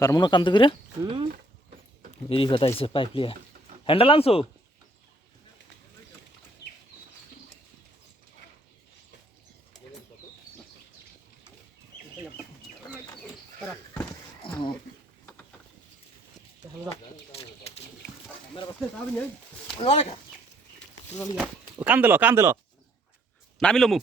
পারমুনো কান্ত করে বেরি ফাটাইছে পাইপ লিয়া হ্যান্ডেল আনছো কান দিল নামিলো মু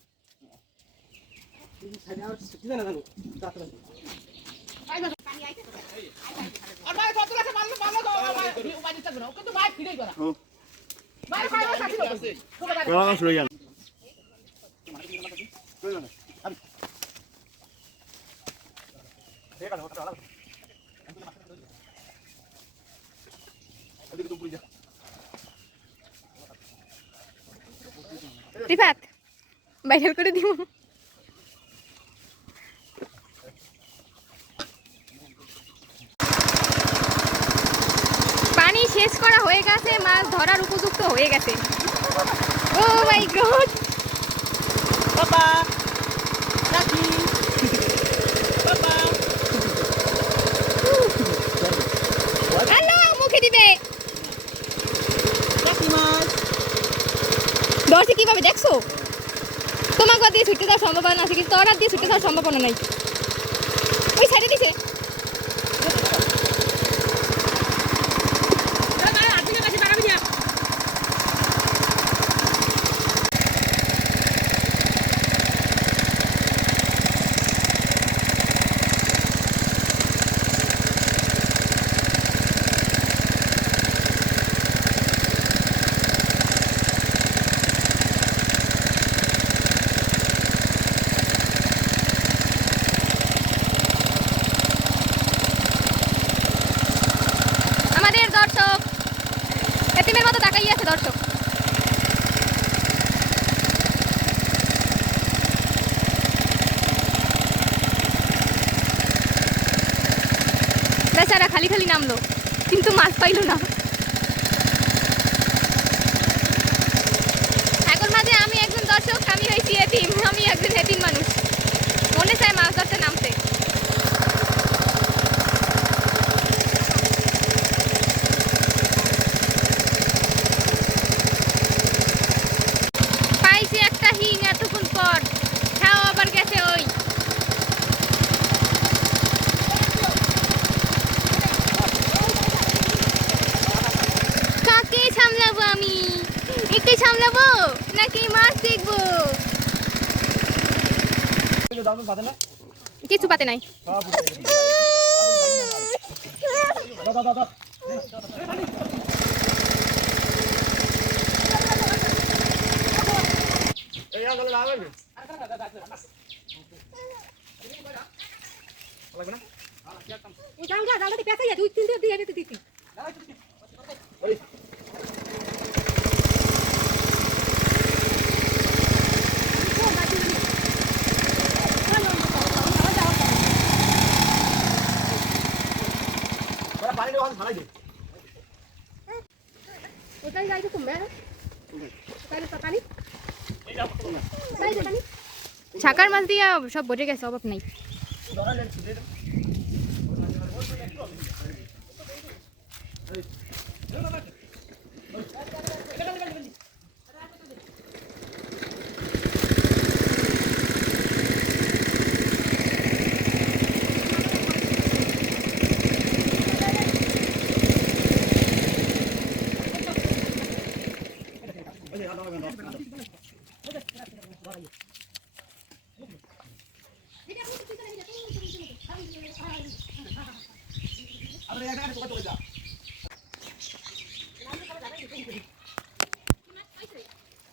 রিফাত ভাইরাল করে দিব পানি শেষ করা হয়ে গেছে মাছ ধরার উপযুক্ত হয়ে গেছে ও মাই গড বাবা রাখি বাবা হ্যালো মুখে দিবে রাখি মাছ দর্শে কিভাবে দেখছো তোমাকে দিয়ে ছুটতে যাওয়ার সম্ভাবনা আছে কিন্তু তোর দিয়ে ছুটতে যাওয়ার সম্ভাবনা নাই ওই সাইডে দিছে দর্শক এতিমের মতো তাকাই আছে দর্শক বেচারা খালি খালি নামলো কিন্তু মাছ পাইল না এখন মাঝে আমি একজন দর্শক আমি হয়েছি এতিম আমি একজন এতিম মানুষ মনে চায় মাছ ধরতে নামতে একটা হিং এতক্ষণ পর খাও আবার গেছে ওই কাকে সামলাবো আমি একে সামলাবো নাকি মাছ দেখবো কিছু পাতে নাই ছাকার মাছ দিয়া সব বসে গেছে অভাব নাই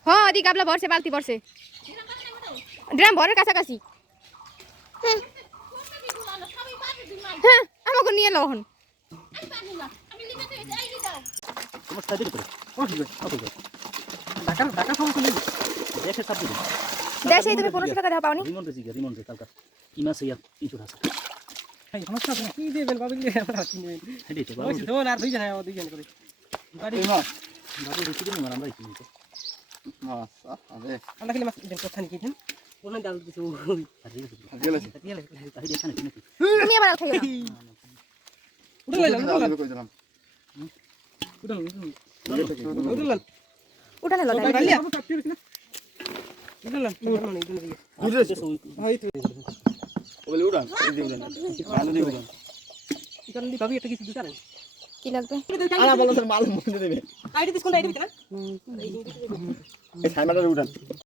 হ্যাঁ দি গাবলা ভরছে বালতি ভরছে ড্রাম ভরের কাছাকাছি হ্যাঁ আমাকে নিয়ে এলো এখন দেশে তুমি 1500 টাকা দেওয়া পাওনি রিমন্ডে কালকা কি মাছ ইয়া 300 টাকা এই সমস্যা আছে কি দিবেন বাবা কি আমরা কিনবেন হেডি তো ওই তো আর দুইজন হয় দুইজন করে বাড়ি মাছ বাড়ি রুচি দিন আমরা কিনতে মাছ আরে আমরা খালি মাছ দেন কথা নাকি দেন ওনা ডাল দিছো গেলে গেলে তাই এখানে কিনে তুমি আবার খাইও না উঠানে লতা কি লাগবে আইডি দিস কোন আইডি দিতে না